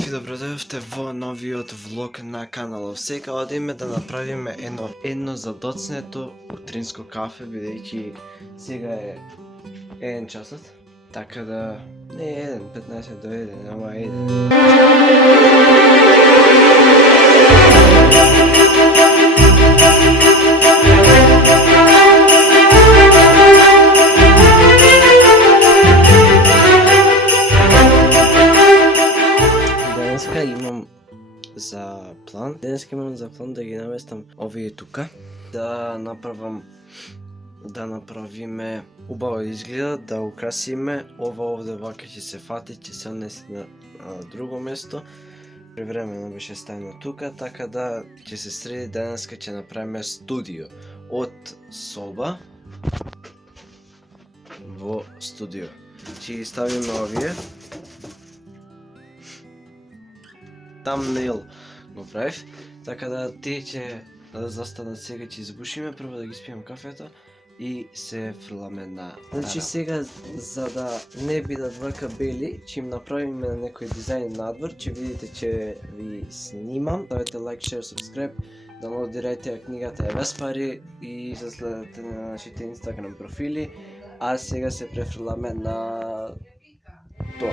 Поздрав и добродојавте во новиот влог на каналов. Сега одиме да направиме едно задоцнето утринско кафе, бидејќи сега е 1 часот. Така да не е 1, 15 до 1, ама 1. Денеска имам за план да ги наместам овие тука, да направиме убаво изгледа, да украсиме. Ова овде вака ќе се фати, ќе се однесе на друго место. Превремено беше ставено тука, така да ќе се среди денеска, ќе направиме студио. Од соба во студио. Ќе ги ставиме овие. Thumbnail го правив, така да тие ќе застанат сега, ќе избушиме, прво да ги спием кафето и се фрламе на... Значи сега, за да не бидат вака бели, ќе им направиме некој дизајн надвор, ќе видите че ви снимам. Ставете лайк, share, subscribe, доwnloadирајте книгата е без пари и се следете на нашите инстаграм профили, а сега се префрламе на тоа.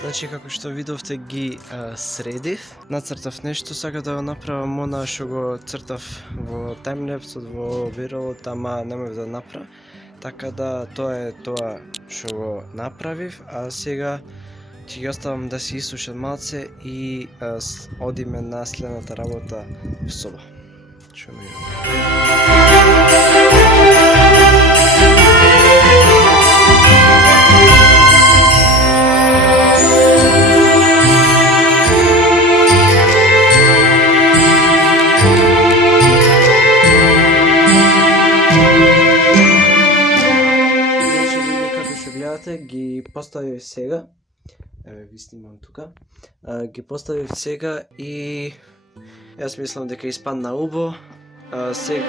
Значи, како што видовте, ги средив, нацртав нешто, сакав да го направам она што го цртав во таймлепсот во биролот, ама немав да направам. Така да тоа е тоа што го направив, а сега ќе ги оставам да се исушат малце и одиме на следната работа во соба. Што ми ги поставив сега, еве ви снимам тука, ги поставив сега и јас мислам дека испадна убаво. Сега